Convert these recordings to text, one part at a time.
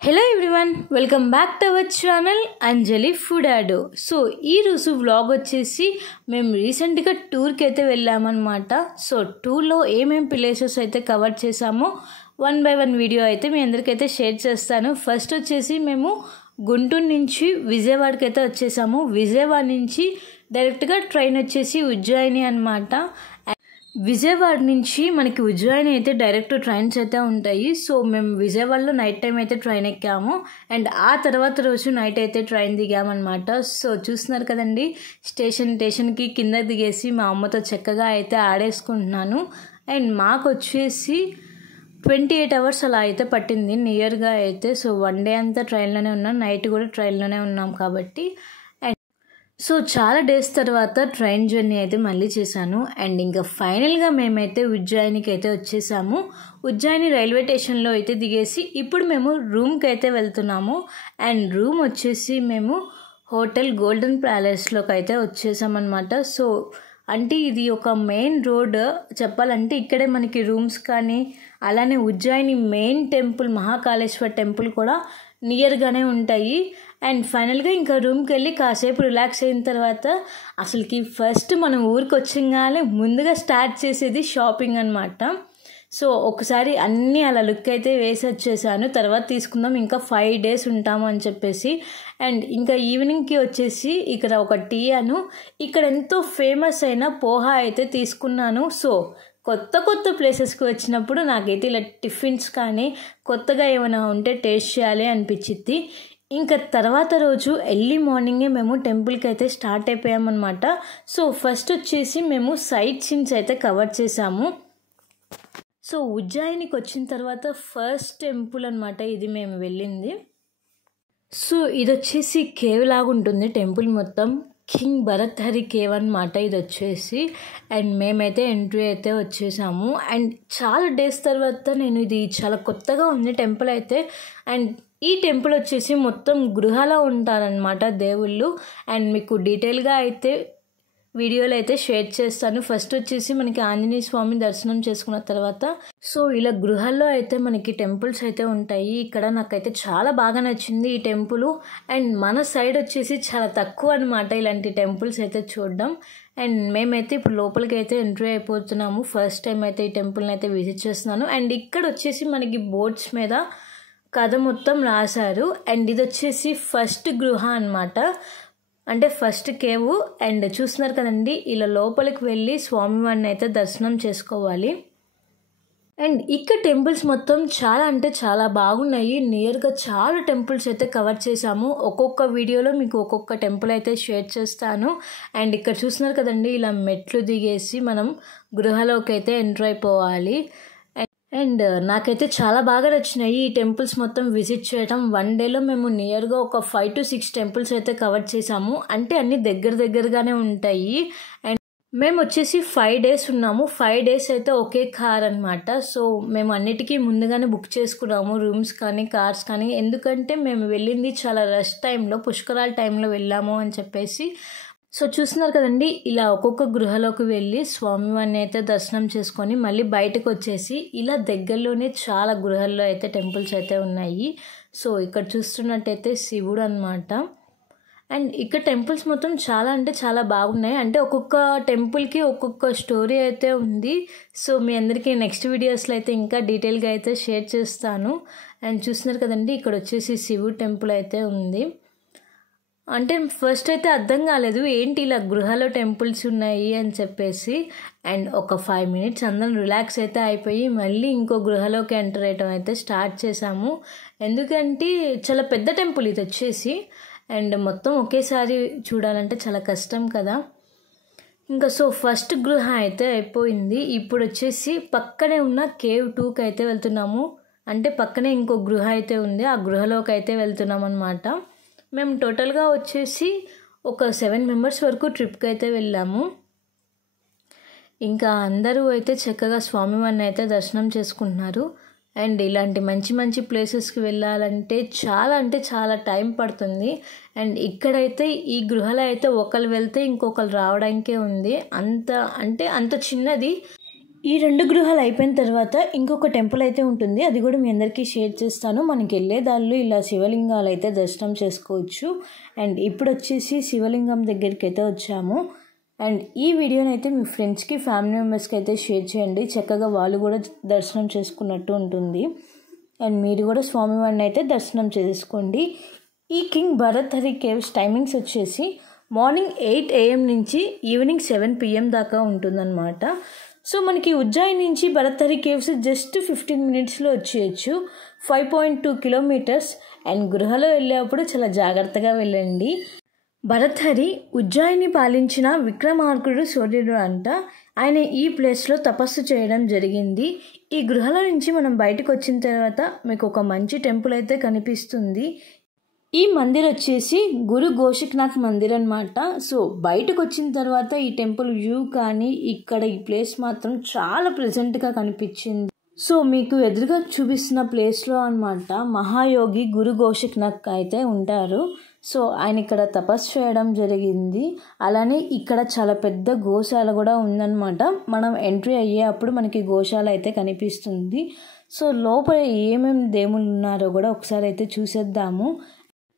Hello everyone, welcome back to our channel Anjali food యాడో. So ఈరోజు vlog వచ్చేసి మేము రీసెంట్గా టూర్కి అయితే వెళ్ళామన్నమాట. సో టూర్లో ఏమేమి ప్లేసెస్ అయితే కవర్ చేసామో 1 by 1 వీడియో అయితే మీ అందరికైతే షేర్ చేస్తాను. ఫస్ట్ వచ్చేసి మేము గుంటూరు నుంచి విజయవాడకి అయితే వచ్చేసాము. విజయవాడ నుంచి డైరెక్ట్గా ట్రైన్ వచ్చేసి ఉజ్జయిని అన్నమాట. విజయవాడ నుంచి మనకి ఉజ్జయిని అయితే డైరెక్ట్ ట్రైన్స్ అయితే ఉంటాయి. సో మేము విజయవాడలో నైట్ టైం అయితే ట్రైన్ ఎక్కాము అండ్ ఆ తర్వాత రోజు నైట్ అయితే ట్రైన్ దిగామన్నమాట. సో చూస్తున్నారు కదండి, స్టేషన్కి కింద దిగేసి మా అమ్మతో చక్కగా అయితే ఆడేసుకుంటున్నాను. అండ్ మాకు వచ్చేసి 28 hours అలా అయితే పట్టింది నియర్గా అయితే. సో 1 day అంతా ట్రైన్లోనే ఉన్నాం, నైట్ కూడా ట్రైన్లోనే ఉన్నాం కాబట్టి. సో చాలా డేస్ తర్వాత ట్రైన్ జర్నీ అయితే మళ్ళీ చేశాను. అండ్ ఇంకా ఫైనల్గా మేమైతే ఉజ్జయినికి అయితే వచ్చేసాము. ఉజ్జయిని రైల్వే స్టేషన్లో అయితే దిగేసి ఇప్పుడు మేము రూమ్కి అయితే వెళ్తున్నాము. అండ్ రూమ్ వచ్చేసి మేము హోటల్ గోల్డెన్ ప్యాలెస్లోకి అయితే వచ్చేసామన్నమాట. సో అంటే ఇది ఒక మెయిన్ రోడ్ చెప్పాలంటే, ఇక్కడే మనకి రూమ్స్ కానీ అలానే Ujjain main temple Mahakaleshwar temple కూడా నియర్గానే ఉంటాయి. అండ్ ఫైనల్గా ఇంకా రూమ్కి వెళ్ళి కాసేపు రిలాక్స్ అయిన తర్వాత అసలుకి ఫస్ట్ మనం ఊరికి వచ్చంగానే ముందుగా స్టార్ట్ చేసేది షాపింగ్ అనమాట. సో ఒకసారి అన్నీ అలా లుక్ అయితే వేసి వచ్చేసాను. తర్వాత తీసుకుందాం, ఇంకా 5 days ఉంటాము అని చెప్పేసి. అండ్ ఇంకా ఈవినింగ్కి వచ్చేసి ఇక్కడ ఒక టీ ఇక్కడ ఎంతో ఫేమస్ అయిన పోహా అయితే తీసుకున్నాను. సో కొత్త ప్లేసెస్కి వచ్చినప్పుడు నాకైతే ఇలా టిఫిన్స్ కానీ కొత్తగా ఏమైనా ఉంటే టేస్ట్ చేయాలి అనిపించింది. ఇంకా తర్వాత రోజు ఎర్లీ మార్నింగే మేము టెంపుల్కి అయితే స్టార్ట్ అయిపోయామన్నమాట. సో ఫస్ట్ వచ్చేసి మేము సైట్ సీన్స్ అయితే కవర్ చేసాము. సో ఉజ్జయినికి వచ్చిన తర్వాత ఫస్ట్ టెంపుల్ అనమాట ఇది మేము వెళ్ళింది. సో ఇది వచ్చేసి కేవ్ లాగా ఉంటుంది టెంపుల్ మొత్తం. కింగ్ భరత్హరి కేవ్ అనమాట ఇది వచ్చేసి. అండ్ మేమైతే ఎంట్రీ అయితే వచ్చేసాము. అండ్ చాలా డేస్ తర్వాత ఇది చాలా కొత్తగా ఉంది టెంపుల్ అయితే. అండ్ ఈ టెంపుల్ వచ్చేసి మొత్తం గృహాలో ఉంటారనమాట దేవుళ్ళు. అండ్ మీకు డీటెయిల్గా అయితే వీడియోలో అయితే షేర్ చేస్తాను. ఫస్ట్ వచ్చేసి మనకి ఆంజనేయ స్వామి దర్శనం చేసుకున్న తర్వాత సో ఇలా గృహాల్లో అయితే మనకి టెంపుల్స్ అయితే ఉంటాయి. ఇక్కడ నాకైతే చాలా బాగా నచ్చింది ఈ టెంపుల్. అండ్ మన సైడ్ వచ్చేసి చాలా తక్కువ అనమాట ఇలాంటి టెంపుల్స్ అయితే చూడడం. అండ్ మేమైతే ఇప్పుడు లోపలికి అయితే ఎంట్రీ అయిపోతున్నాము. ఫస్ట్ టైం అయితే ఈ టెంపుల్ని అయితే విజిట్ చేస్తున్నాను. అండ్ ఇక్కడ వచ్చేసి మనకి బోర్డ్స్ మీద కథ మొత్తం రాశారు. అండ్ ఇది వచ్చేసి ఫస్ట్ గృహ అనమాట, అంటే ఫస్ట్ కేవ్. అండ్ చూస్తున్నారు కదండి, ఇలా లోపలికి వెళ్ళి స్వామివారిని అయితే దర్శనం చేసుకోవాలి. అండ్ ఇక్కడ టెంపుల్స్ మొత్తం చాలా అంటే చాలా బాగున్నాయి. నియర్గా చాలా టెంపుల్స్ అయితే కవర్ చేసాము. ఒక్కొక్క వీడియోలో మీకు ఒక్కొక్క టెంపుల్ అయితే షేర్ చేస్తాను. అండ్ ఇక్కడ చూస్తున్నారు కదండి, ఇలా మెట్లు దిగేసి మనం గృహలోకి అయితే ఎంటర్ అయిపోవాలి. అండ్ నాకైతే చాలా బాగా నచ్చినాయి ఈ టెంపుల్స్ మొత్తం విజిట్ చేయడం. 1 dayలో మేము నియర్గా ఒక 5 to 6 టెంపుల్స్ అయితే కవర్ చేసాము. అంటే అన్నీ దగ్గరగానే ఉంటాయి. అండ్ మేము వచ్చేసి 5 days ఉన్నాము. 5 days అయితే ఒకే కార్ అనమాట. సో మేము అన్నిటికీ ముందుగానే బుక్ చేసుకున్నాము, రూమ్స్ కానీ కార్స్ కానీ. ఎందుకంటే మేము వెళ్ళింది చాలా రష్ టైంలో, పుష్కరాల టైంలో వెళ్ళాము అని చెప్పేసి. సో చూస్తున్నారు కదండి, ఇలా ఒక్కొక్క గృహలోకి వెళ్ళి స్వామివారిని అయితే దర్శనం చేసుకొని మళ్ళీ బయటకు వచ్చేసి ఇలా దగ్గరలోనే చాలా గృహాల్లో అయితే టెంపుల్స్ అయితే ఉన్నాయి. సో ఇక్కడ చూస్తున్నట్టయితే శివుడు అనమాట. అండ్ ఇక్కడ టెంపుల్స్ మొత్తం చాలా అంటే చాలా బాగున్నాయి. అంటే ఒక్కొక్క టెంపుల్కి ఒక్కొక్క స్టోరీ అయితే ఉంది. సో మీ అందరికీ నెక్స్ట్ వీడియోస్లో అయితే ఇంకా డీటెయిల్గా అయితే షేర్ చేస్తాను. అండ్ చూస్తున్నారు కదండి, ఇక్కడ వచ్చేసి శివుడు టెంపుల్ అయితే ఉంది. అంటే ఫస్ట్ అయితే అర్థం కాలేదు ఏంటి ఇలా గృహాలో టెంపుల్స్ ఉన్నాయి అని చెప్పేసి. అండ్ ఒక 5 minutes అందరం రిలాక్స్ అయితే అయిపోయి మళ్ళీ ఇంకో గృహలోకి ఎంటర్ అయ్యడం అయితే స్టార్ట్ చేసాము. ఎందుకంటే చాలా పెద్ద టెంపుల్ ఇది వచ్చేసి. అండ్ మొత్తం ఒకేసారి చూడాలంటే చాలా కష్టం కదా. ఇంకా సో ఫస్ట్ గృహ అయితే అయిపోయింది. ఇప్పుడు వచ్చేసి పక్కనే ఉన్న కేవ్ 2కి అయితే వెళ్తున్నాము. అంటే పక్కనే ఇంకో గృహ అయితే ఉంది, ఆ గృహలోకి అయితే వెళ్తున్నాం అనమాట. మేము టోటల్గా వచ్చేసి ఒక 7 members వరకు ట్రిప్కి అయితే వెళ్ళాము. ఇంకా అందరూ అయితే చక్కగా స్వామివారిని అయితే దర్శనం చేసుకుంటున్నారు. అండ్ ఇలాంటి మంచి ప్లేసెస్కి వెళ్ళాలంటే చాలా టైం పడుతుంది. అండ్ ఇక్కడైతే ఈ గృహలో అయితే ఒకరు వెళ్తే ఇంకొకరు రావడానికే ఉంది. అంత చిన్నది. ఈ 2 గృహాలు అయిపోయిన తర్వాత ఇంకొక టెంపుల్ అయితే ఉంటుంది, అది కూడా మీ అందరికీ షేర్ చేస్తాను. మనకి వెళ్ళే దారిలో ఇలా శివలింగాలు అయితే దర్శనం చేసుకోవచ్చు. అండ్ ఇప్పుడు వచ్చేసి శివలింగం దగ్గరికి అయితే వచ్చాము. అండ్ ఈ వీడియోని అయితే మీ ఫ్రెండ్స్కి, ఫ్యామిలీ మెంబర్స్కి అయితే షేర్ చేయండి. చక్కగా వాళ్ళు కూడా దర్శనం చేసుకున్నట్టు ఉంటుంది. అండ్ మీరు కూడా స్వామివారిని అయితే దర్శనం చేసుకోండి. ఈ కింగ్ భరత్హరి కేవ్స్ టైమింగ్స్ వచ్చేసి మార్నింగ్ 8 AM నుంచి ఈవినింగ్ 7 PM దాకా ఉంటుందన్నమాట. సో మనకి ఉజ్జాయిన్ నుంచి భరత్హరి కేవ్స్ జస్ట్ 15 మినిట్స్లో వచ్చేయచ్చు. 5.2 కిలోమీటర్స్. అండ్ గృహలో వెళ్ళేటప్పుడు చాలా జాగ్రత్తగా వెళ్ళండి. భరత్హరి ఉజ్జాయిని పాలించిన విక్రమార్కుడు సూర్యుడు అంట. ఆయన ఈ ప్లేస్లో తపస్సు చేయడం జరిగింది. ఈ గృహలో నుంచి మనం బయటకు వచ్చిన తర్వాత మీకు ఒక మంచి టెంపుల్ అయితే కనిపిస్తుంది. ఈ మందిర్ వచ్చేసి గురు గోషిక్నాథ్ మందిర్ అనమాట. సో బయటకు వచ్చిన తర్వాత ఈ టెంపుల్ వ్యూ కానీ ఇక్కడ ఈ ప్లేస్ మాత్రం చాలా ప్లెజెంట్గా కనిపించింది. సో మీకు ఎదురుగా చూపిస్తున్న ప్లేస్లో అనమాట మహాయోగి గురు గోషిక్నాథ్ అయితే ఉంటారు. సో ఆయన ఇక్కడ తపస్సు చేయడం జరిగింది. అలానే ఇక్కడ చాలా పెద్ద గోశాల కూడా ఉందన్నమాట. మనం ఎంట్రీ అయ్యేటప్పుడు మనకి గోశాల అయితే కనిపిస్తుంది. సో లోపల ఏమేమి దేవుళ్ళు ఉన్నారో కూడా ఒకసారి అయితే చూసేద్దాము.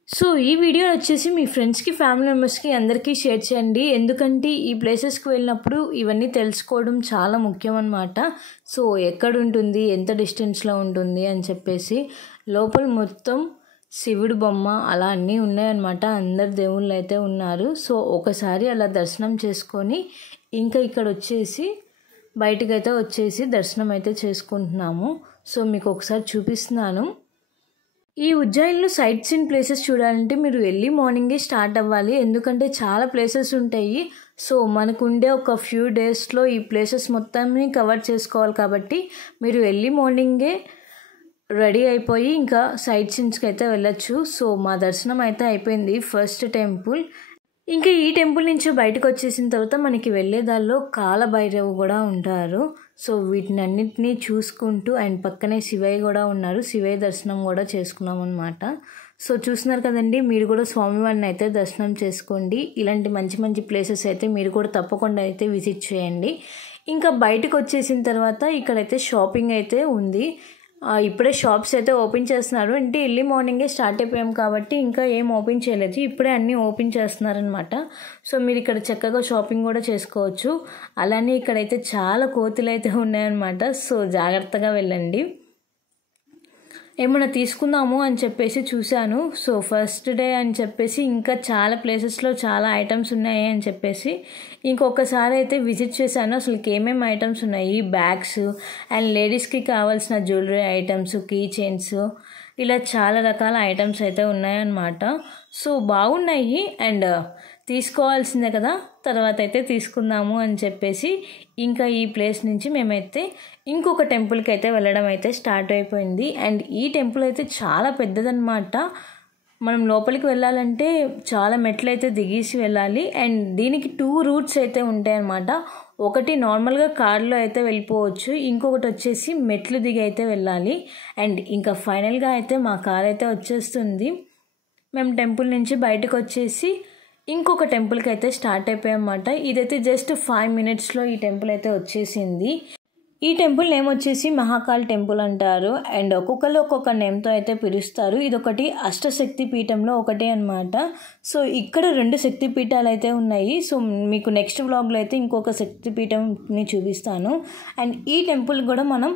సో ఈ వీడియో వచ్చేసి మీ ఫ్రెండ్స్కి, ఫ్యామిలీ మెంబర్స్కి అందరికీ షేర్ చేయండి. ఎందుకంటే ఈ ప్లేసెస్కి వెళ్ళినప్పుడు ఇవన్నీ తెలుసుకోవడం చాలా ముఖ్యం అన్నమాట. సో ఎక్కడ ఉంటుంది, ఎంత డిస్టెన్స్లో ఉంటుంది అని చెప్పేసి. లోపల మొత్తం శివుడు బొమ్మ అలా అన్నీ ఉన్నాయన్నమాట. అందరు దేవుళ్ళు అయితే ఉన్నారు. సో ఒకసారి అలా దర్శనం చేసుకొని ఇంకా ఇక్కడ వచ్చేసి బయటకైతే వచ్చేసి దర్శనం అయితే చేసుకుంటున్నాము. సో మీకు ఒకసారి చూపిస్తున్నాను. ఈ ఉజ్జాయిన్లో సైట్ సీన్ ప్లేసెస్ చూడాలంటే మీరు ఎర్లీ మార్నింగే స్టార్ట్ అవ్వాలి. ఎందుకంటే చాలా ప్లేసెస్ ఉంటాయి. సో మనకు ఉండే ఒక ఫ్యూ డేస్లో ఈ ప్లేసెస్ మొత్తాన్ని కవర్ చేసుకోవాలి కాబట్టి మీరు ఎర్లీ మార్నింగే రెడీ అయిపోయి ఇంకా సైట్ సీన్స్కి అయితే వెళ్ళచ్చు. సో మా దర్శనం అయితే అయిపోయింది ఫస్ట్ టెంపుల్. ఇంకా ఈ టెంపుల్ నుంచి బయటకు వచ్చేసిన తర్వాత మనకి వెళ్ళేదాల్లో కాలభైరవ్ కూడా ఉంటారు. సో వీటిని అన్నింటినీ చూసుకుంటూ అండ్ పక్కనే శివయ్య కూడా ఉన్నారు. శివయ్య దర్శనం కూడా చేసుకున్నాం అనమాట. సో చూస్తున్నారు కదండి, మీరు కూడా స్వామివారిని అయితే దర్శనం చేసుకోండి. ఇలాంటి మంచి మంచి ప్లేసెస్ అయితే మీరు కూడా తప్పకుండా అయితే విజిట్ చేయండి. ఇంకా బయటకు వచ్చేసిన తర్వాత ఇక్కడైతే షాపింగ్ అయితే ఉంది. ఇప్పుడే షాప్స్ అయితే ఓపెన్ చేస్తున్నారు. అంటే ఎర్లీ మార్నింగే స్టార్ట్ అయిపోయాం కాబట్టి ఇంకా ఏం ఓపెన్ చేయలేదు. ఇప్పుడే అన్నీ ఓపెన్ చేస్తున్నారనమాట. సో మీరు ఇక్కడ చక్కగా షాపింగ్ కూడా చేసుకోవచ్చు. అలానే ఇక్కడైతే చాలా కోతులు అయితే ఉన్నాయన్నమాట. సో జాగ్రత్తగా వెళ్ళండి. ఏమైనా తీసుకుందాము అని చెప్పేసి చూశాను. సో ఫస్ట్ డే అని చెప్పేసి ఇంకా చాలా ప్లేసెస్లో చాలా ఐటమ్స్ ఉన్నాయి అని చెప్పేసి ఇంకొకసారి అయితే విజిట్ చేశాను. అసలు ఏమేమి ఐటమ్స్ ఉన్నాయి, బ్యాగ్స్ అండ్ లేడీస్కి కావాల్సిన జ్యువెలరీ ఐటమ్స్, కీ చైన్స్, ఇలా చాలా రకాల ఐటమ్స్ అయితే ఉన్నాయన్నమాట. సో బాగున్నాయి అండ్ తీసుకోవాల్సిందే కదా, తర్వాత అయితే తీసుకుందాము అని చెప్పేసి ఇంకా ఈ ప్లేస్ నుంచి మేమైతే ఇంకొక టెంపుల్కి అయితే వెళ్ళడం అయితే స్టార్ట్ అయిపోయింది. అండ్ ఈ టెంపుల్ అయితే చాలా పెద్దదన్నమాట. మనం లోపలికి వెళ్ళాలంటే చాలా మెట్లు అయితే దిగేసి వెళ్ళాలి. అండ్ దీనికి 2 రూట్స్ అయితే ఉంటాయన్నమాట. ఒకటి నార్మల్గా కార్లో అయితే వెళ్ళిపోవచ్చు, ఇంకొకటి వచ్చేసి మెట్లు దిగి అయితే వెళ్ళాలి. అండ్ ఇంకా ఫైనల్గా అయితే మా కార్ అయితే వచ్చేస్తుంది. మేము టెంపుల్ నుంచి బయటకు వచ్చేసి ఇంకొక టెంపుల్కి అయితే స్టార్ట్ అయిపోయామన్నమాట. ఇదైతే జస్ట్ 5 మినిట్స్లో ఈ టెంపుల్ అయితే వచ్చేసింది. ఈ టెంపుల్ నేమ్ వచ్చేసి మహాకాల్ టెంపుల్ అంటారు. అండ్ ఒక్కొక్కరు ఒక్కొక్క నేమ్తో అయితే పిలుస్తారు. ఇదొకటి అష్టశక్తి పీఠంలో ఒకటే అనమాట. సో ఇక్కడ 2 శక్తి పీఠాలు అయితే ఉన్నాయి. సో మీకు నెక్స్ట్ వ్లాగ్లో అయితే ఇంకొక శక్తి పీఠంని చూపిస్తాను. అండ్ ఈ టెంపుల్ కూడా మనం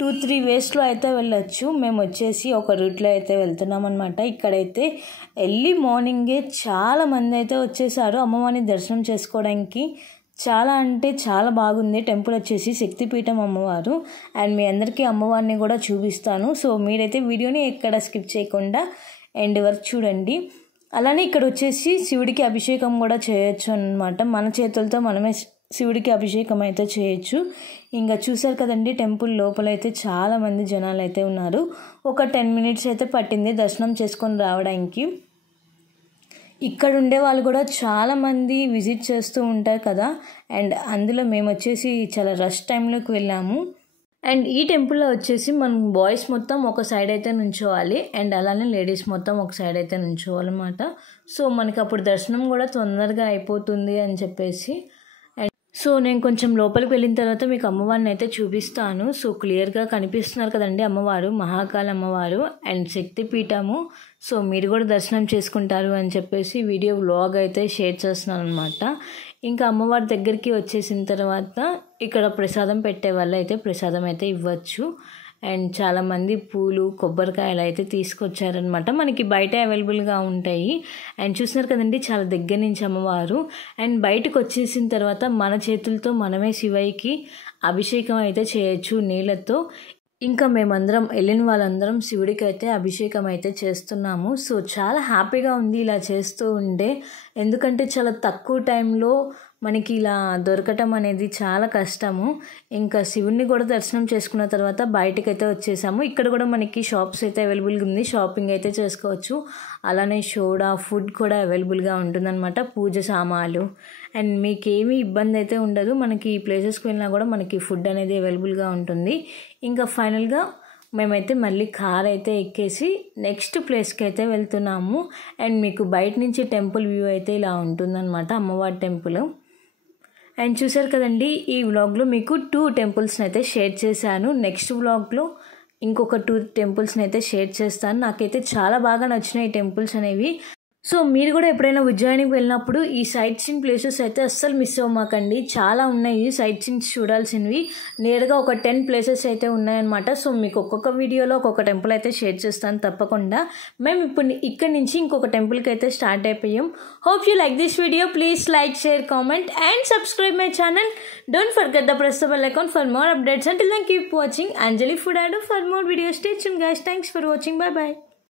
2-3 వేస్లో అయితే వెళ్ళొచ్చు. మేము వచ్చేసి ఒక రూట్లో అయితే వెళ్తున్నాం అనమాట. ఇక్కడైతే ఎర్లీ మార్నింగే చాలా మంది అయితే వచ్చేసారు అమ్మవారిని దర్శనం చేసుకోవడానికి. చాలా అంటే చాలా బాగుంది. టెంపుల్ వచ్చేసి శక్తిపీఠం అమ్మవారు. అండ్ మీ అందరికీ అమ్మవారిని కూడా చూపిస్తాను. సో మీరైతే వీడియోని ఎక్కడ స్కిప్ చేయకుండా ఎండ్ వరకు చూడండి. అలానే ఇక్కడ వచ్చేసి శివుడికి అభిషేకం కూడా చేయొచ్చు అన్నమాట. మన చేతులతో మనమే శివుడికి అభిషేకం అయితే చేయొచ్చు. ఇంకా చూసారు కదండి, టెంపుల్ లోపల అయితే చాలామంది జనాలు అయితే ఉన్నారు. ఒక 10 మినిట్స్ అయితే పట్టింది దర్శనం చేసుకొని రావడానికి. ఇక్కడ ఉండే వాళ్ళు కూడా చాలామంది విజిట్ చేస్తూ ఉంటారు కదా. అండ్ అందులో మేము వచ్చేసి చాలా రష్ టైంలోకి వెళ్ళాము. అండ్ ఈ టెంపుల్లో వచ్చేసి మనం బాయ్స్ మొత్తం ఒక సైడ్ అయితే నుంచోవాలి అండ్ అలానే లేడీస్ మొత్తం ఒక సైడ్ అయితే నుంచోవాలన్నమాట. సో మనకి అప్పుడు దర్శనం కూడా తొందరగా అయిపోతుంది అని చెప్పేసి. అండ్ సో నేను కొంచెం లోపలికి వెళ్ళిన తర్వాత మీకు అమ్మవారిని అయితే చూపిస్తాను. సో క్లియర్గా కనిపిస్తున్నారు కదండి అమ్మవారు, మహాకాళి అమ్మవారు అండ్ శక్తిపీఠము. సో మీరు కూడా దర్శనం చేసుకుంటారు అని చెప్పేసి వీడియో వ్లాగ్ అయితే షేర్ చేస్తున్నాను అనమాట. ఇంకా అమ్మవారి దగ్గరికి వచ్చేసిన తర్వాత ఇక్కడ ప్రసాదం పెట్టే వాళ్ళు అయితే ప్రసాదం అయితే ఇవ్వచ్చు. అండ్ చాలామంది పూలు కొబ్బరికాయలు అయితే తీసుకొచ్చారనమాట. మనకి బయట అవైలబుల్గా ఉంటాయి. అండ్ చూస్తున్నారు కదండి చాలా దగ్గర నుంచి అమ్మవారు. అండ్ బయటకు వచ్చేసిన తర్వాత మన చేతులతో మనమే శివయ్యకి అభిషేకం అయితే చేయొచ్చు నీళ్ళతో. ఇంకా మేమందరం వెళ్ళిన వాళ్ళందరం శివుడికి అయితే అభిషేకం అయితే చేస్తున్నాము. సో చాలా హ్యాపీగా ఉంది ఇలా చేస్తూ ఉంటే. ఎందుకంటే చాలా తక్కువ టైంలో మనకి ఇలా దొరకటం అనేది చాలా కష్టము. ఇంకా శివుడిని కూడా దర్శనం చేసుకున్న తర్వాత బయటకైతే వచ్చేసాము. ఇక్కడ కూడా మనకి షాప్స్ అయితే అవైలబుల్గా ఉంది, షాపింగ్ అయితే చేసుకోవచ్చు. అలానే సోడా ఫుడ్ కూడా అవైలబుల్గా ఉంటుందన్నమాట, పూజ సామాన్లు. అండ్ మీకు ఏమీ ఇబ్బంది అయితే ఉండదు. మనకి ఈ ప్లేసెస్కి వెళ్ళినా కూడా మనకి ఫుడ్ అనేది అవైలబుల్గా ఉంటుంది. ఇంకా ఫైనల్గా మేమైతే మళ్ళీ కార్ అయితే ఎక్కేసి నెక్స్ట్ ప్లేస్కి అయితే వెళ్తున్నాము. అండ్ మీకు బయట నుంచి టెంపుల్ వ్యూ అయితే ఇలా ఉంటుందన్నమాట, అమ్మవారి టెంపుల్. అండ్ చూసారు కదండి ఈ వ్లాగ్లో మీకు 2 టెంపుల్స్ని అయితే షేర్ చేశాను. నెక్స్ట్ వ్లాగ్లో ఇంకొక 2 టెంపుల్స్ని అయితే షేర్ చేస్తాను. నాకైతే చాలా బాగా నచ్చినాయి ఈ టెంపుల్స్ అనేవి. సో మీరు కూడా ఎప్పుడైనా ఉజ్జయినికి వెళ్ళినప్పుడు ఈ సైట్ సీన్ ప్లేసెస్ అయితే అస్సలు మిస్ అవ్వమాకండి. చాలా ఉన్నాయి సైట్ సీన్స్ చూడాల్సినవి. నేరుగా ఒక 10 ప్లేసెస్ అయితే ఉన్నాయన్నమాట. సో మీకు ఒక్కొక్క వీడియోలో ఒక్కొక్క టెంపుల్ అయితే షేర్ చేస్తాను తప్పకుండా. మేము ఇప్పుడు ఇక్కడి నుంచి ఇంకొక టెంపుల్కి అయితే స్టార్ట్ అయిపోయాం. Hope you like this video. Please like, share, comment and subscribe my channel. Don't forget the press the bell icon for more updates. Until then keep watching Anjali Food Ado for more videos. Stay tuned guys. Thanks for watching. Bye bye.